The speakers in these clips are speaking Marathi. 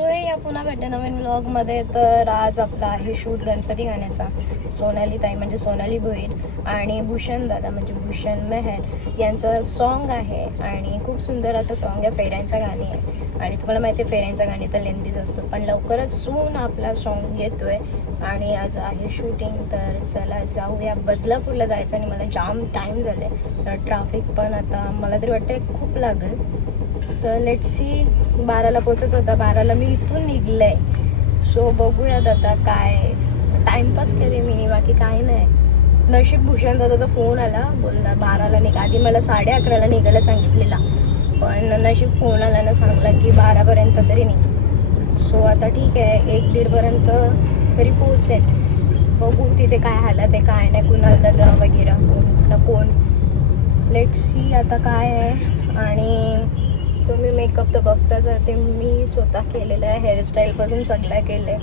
सो या पुन्हा भेटते नवीन व्लॉगमध्ये. तर आज आपला आहे शूट गणपती गाण्याचा. सोनाली ताई म्हणजे सोनाली भोईर आणि भूषण दादा म्हणजे भूषण मेहर यांचा सॉन्ग आहे आणि खूप सुंदर असं सॉन्ग आहे. फेऱ्यांचा गाणी आहे आणि तुम्हाला माहिती आहे फेऱ्यांचा गाणी तर लेंदीच असतो, पण लवकरच सून आपला सॉन्ग येतोय आणि आज आहे शूटिंग. तर चला जाऊया. बदलापूरला जायचं आणि मला जाम टाईम झालं आहे. ट्रॅफिक पण आता मला तरी वाटते खूप लागेल. तर लेट्स सी. 12ला पोचच होता, 12ला मी इथून निघले. सो बघूयात आता काय. टाइमपास केले मी, बाकी काही नाही. नशीब भूषण दादाचा फोन आला, बोलला 12ला निघा. आधी मला 11:30ला निघायला सांगितलेला, पण नशीब फोन आला ना, सांगला की 12पर्यंत तरी निघ. सो आता ठीक आहे, 1-1:30पर्यंत तरी पोहोचेल. बघू तिथे काय हालत आहे काय नाही, कुणाल दादा वगैरे कोण ना कोण. लेट्स सी आता काय आहे. आणि तुम्ही मेकअप तर बघता जाते, मी स्वतः केलेलं आहे. हेअरस्टाईलपासून सगळं केलं आहे,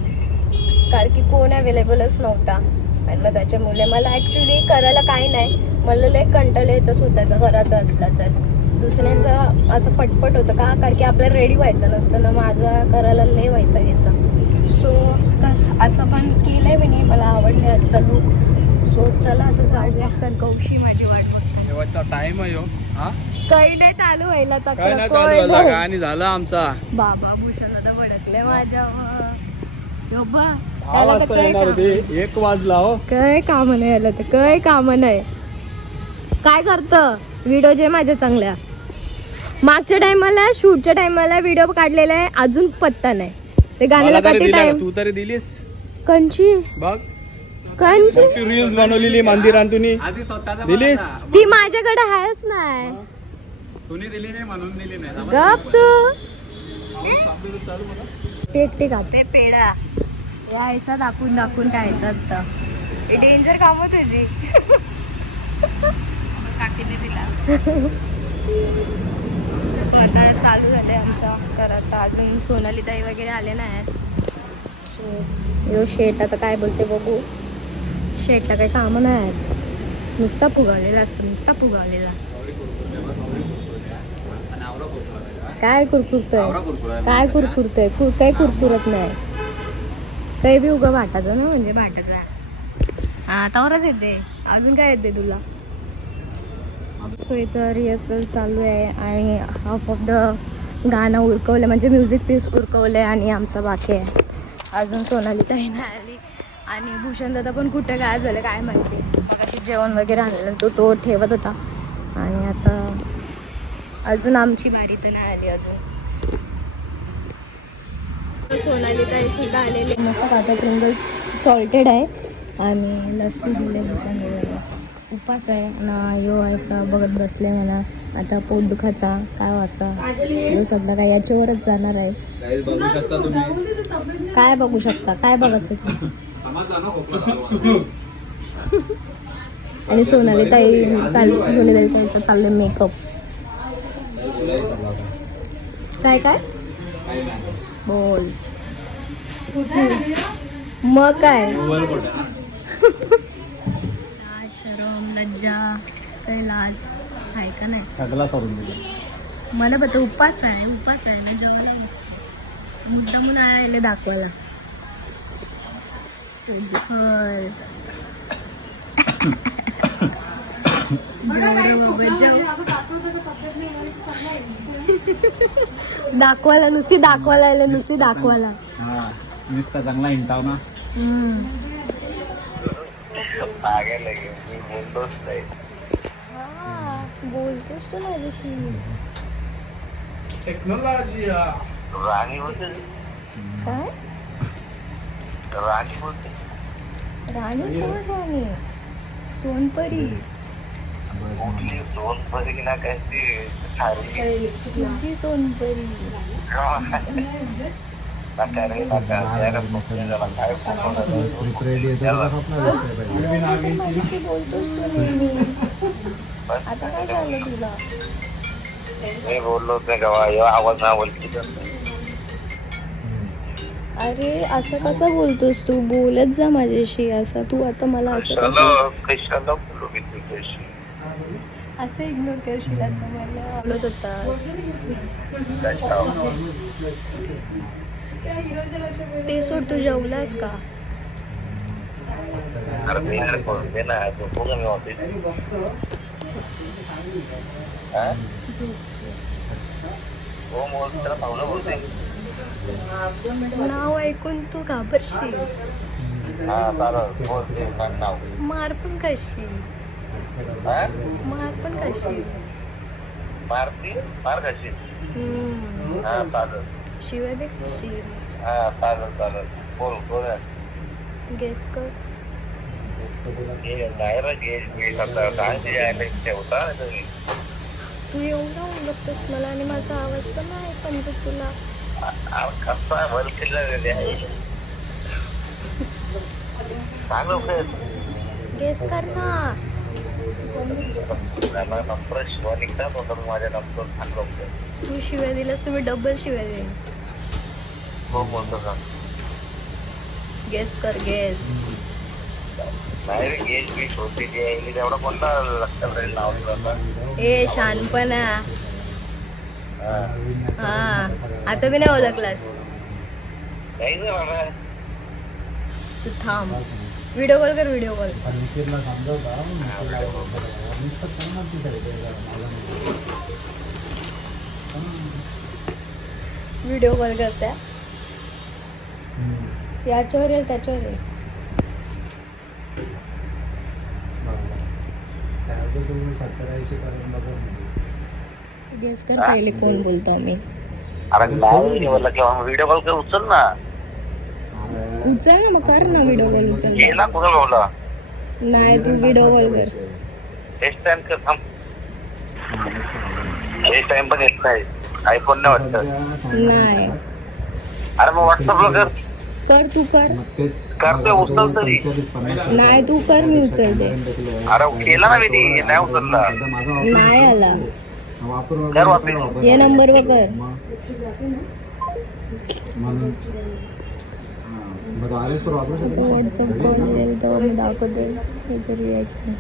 कारण की कोण अवेलेबलच नव्हता. आणि मग त्याच्यामुळे मला ॲक्च्युली करायला काही नाही, मला लय कंटाळा येतं स्वतःचा करायचं असला तर. दुसऱ्यांचं असं पटपट होतं का, कारण की आपल्याला रेडी व्हायचं नसतं ना, माझं करायला लय व्हायचं येतं. सो असं पण केलं आहे मी नाही, मला आवडलं आजचा लुक. सो चला आता जाऊया. तर कौशी माझी वाट बघता. टाइम आहे हा काही नाही चालू व्हायला आणि झालं आमचा बाबा भूषण आता भडकले माझ्या. 1 वाजला हो. काय काम नाही याला, तर काय काम नाही. काय करत व्हिडिओ जे माझ्या चांगल्या. मागच्या टायमाला शूटच्या टायमाला व्हिडिओ काढलेला आहे, अजून पत्ता नाही. ते गाण्याला किती टाइम. तू तरी दिलीस कंची बघ, कंची रील्स बनवलेली मंदिरांतून दिलीस. ती माझ्याकडे आहेच नाही. तुम्ही दिली नाही म्हणून दिली नाही. गप तू टेक ते पेढा यायचा दाखवून दाखवून टाळायचं असतं. डेंजर काम तुझी. काकीने दिला. स्वतः चालू झालंय आमचा करायचं. अजून सोनाली ताई वगैरे आले नाहीत. सो यो शेट आता काय बोलते बघू. शेटला काही कामं नाही आहेत, नुसता फुगावलेला असतो, नुसता फुगावलेला. काय कुरकुरतोय, काय कुरकुरतोय, काही कुरकुरत नाही. काही बी उगा भाटाचं ना, म्हणजे भाटाचा. हा तवरच येते. अजून काय येते तुला. सो इथं रिहर्सल चालू आहे आणि हाफ ऑफ द गाणं उरकवलं, म्हणजे म्युझिक पीस उरकवलं आहे आणि आमचा बाकी आहे. अजून सोनाली ताई नाही आली आणि भूषण दादा पण कुठे गायब झालं काय माहिती. मग अशी जेवण वगैरे आणलं तो ठेवत होता. आणि आता अजून आमची बारी तर नाही आली अजून. सोनाली ताई सुद्धा आलेली. मस्त आता प्रिंगल्स सॉल्टेड आहे आणि लस्सी दिलेली चांगली. उपास आहे ना, यो असा बघत बसले मला. आता पोट दुखाचा काय वाचा यो सगळं काय याच्यावरच जाणार आहे. काय बघू शकता, काय बघायचं. आणि सोनाली ताई चालले मेकअप. काय काय बोल मग काय. शरम लज्जा काही लाज आहे का नाही सगळा सोडून दिला. मला बघा उपास आहे ना, जेवण मुद्दा म्हणून आले दाखवायला. दाखवायला नुसती दाखवायला. हा नुसता चांगला हिंटाव ना. बोलतोस तू माझ्याशी. टेक्नॉलॉजी काय राणी कोण राणी. सोनपरी तुझी सोनपरी. बोलतोस तू नेहमी. आता काय झालं तुला. मी बोललो नाही आवाज ना बोलती. अरे असं कसं बोलतोस तू. बोलत जा माझ्याशी असं. तू आता मला असं इग्नोर करशील. आता मला बोलत होता. ते सोड, तू जेवलास का? अरे मी यार करून दे ना, झोपू का मी ऑफिस? हा? हो मोल त्याला पाहुणं बोलते. नाव ऐकून तू घाबरशील. हा चालेल बोलते सांग नाव. मार पण कशी हा? मारती मार कशी? हा चालेल. शिवाय दे कशी. हा चालेल बोल गेस कर. नाही रे गेस आता काय ते यायला ठेवता तुम्ही. तू एवढा ओळखतोस मला आणि माझा आवाज पण नाही समजत तुला. कसा वर केला सांग गेस कर ना. नंबर शिवा निघतात होता माझ्या नंबर सांग. तू शिव्या दिलास तुम्ही डबल शिव्या देईन. हो बोलतो का? गेस कर. नाही रे गेस बीस होती ती तेवढा कोणता लक्षात राहील नाव आता. ए शानपणा. हा आता मी नाही ओळखलास. नाही रे बाबा. तू थांब. व्हिडिओ कॉल कर. व्हिडिओ कॉल करते. याच्यावर येईल त्याच्यावर येईल. गेस कर पहिले कोण बोलतो आम्ही. अरे नाही बोलला किंवा व्हिडिओ कॉल कर उचल ना. उचल ना मग कर ना व्हिडिओ कॉल. उचल गेला कुठं बोलला. नाही तू व्हिडिओ कॉल कर. नेक्स्ट टाइम कर थांब. नेक्स्ट टाइम पण येत नाही. आयफोन नाही वाटत. नाही अरे मग व्हॉट्सअपला कर. तू कर. करतोय उचल तरी. नाही तू कर मी उचलते. अरे केला ना मी ती नाही उचलला. नाही आला. कर वापस. या नंबरवर कर. व्हॉट्सअप कॉल येईल तेव्हा मी दाखवते त्याचं रिॲक्शन.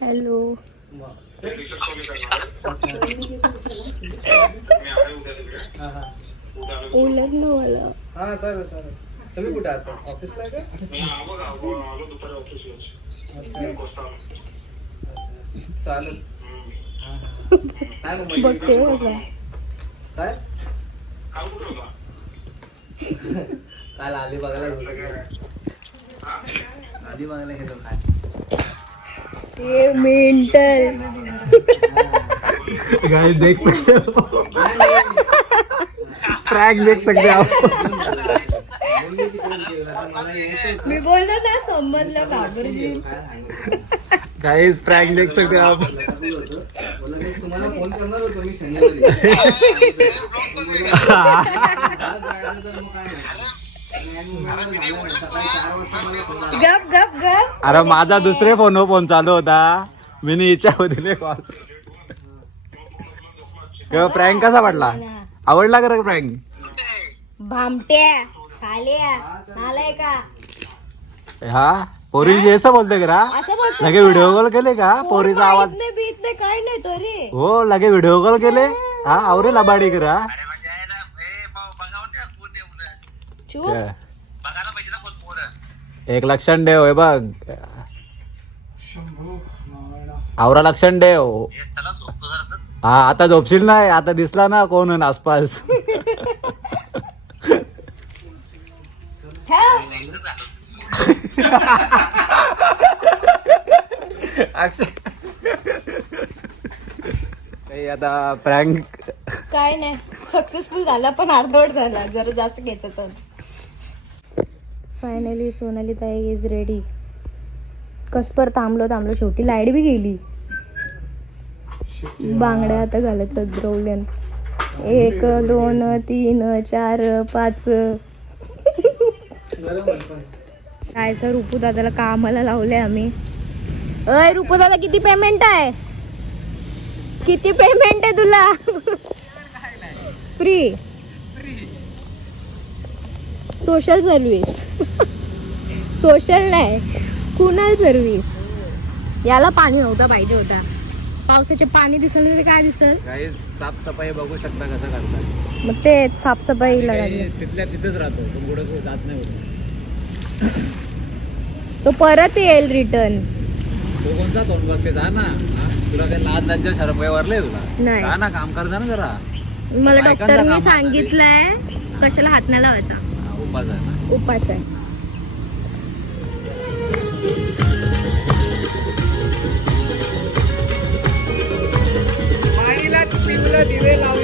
हॅलो. ओळख ना मला. हा चालेल तुम्ही कुठे आहात? ऑफिसला का? चालेल. बघते कसं काय काल आली बघायला गेलो. काय ये मेंटल. गाइस देख सकते हो, प्रैंक देख सकते हो आप. मी बोललो ना समजलं घाबरशील. गाइस प्रैंक देख सकते हो आप. तुम्हाला फोन करणार होतो मी शनिवारी. गप गप गप. अरे माझा दुसरे फोन चालू होता. मी हिच्यावर दिले कॉल. प्रँक कसा वाटला? आवडला का प्रँक? भामट्या साल्या नालायका. हा पोरीशी असं बोलते का? असं बोलतो लगे व्हिडिओ कॉल केले का? पोरीचा आवाज बीत नाही काय नाही तो रे. हो लगे व्हिडिओ कॉल केले. हा आवरे लबाडी करा. चूप. एक लक्षण ठेव. हे बघ आवरा लक्षण ठेव. हा आता झोपशील नाही. आता दिसला ना कोण आहे आसपास. काही आता प्रँक काय नाही सक्सेसफुल झाला पण अर्धवट झाला. जरा जास्त घ्यायचं. फायनली सोनाली ताई इज रेडी. कसपर थांबलो शेवटी लाईट बी गेली. बांगड्या आता घालायचं द्रवल्यान. 1 2 3 4 5. काय सर रुपू दादाला कामाला लावले आम्ही. अय रुपू दादा किती पेमेंट आहे? किती पेमेंट आहे तुला? फ्री. Social service. सोशल नाही, कुणाल सर्व्हिस. याला पाणी नव्हता पाहिजे होता. पावसाचे पाणी दिसलं तर काय दिसल. काही साफसफाई बघू शकता कसं करतात. मग ते साफसफाईला लागले. तिथल्या तिथेच राहतो, पण कुठं जात नाही होत. तो परत येईल रिटर्न. तो कोणता तोंड बघते, जा ना. हा? तुला काही लाज लज्जा शरम काही वरले तुला? नाही. जा ना, काम कर जा ना जरा. मला बायकांचं डॉक्टरनी काम आहे. सांगितलंय कशाला हात नाही लावायचा. उपास आहे ना. उपास आहे. दिवे लावले.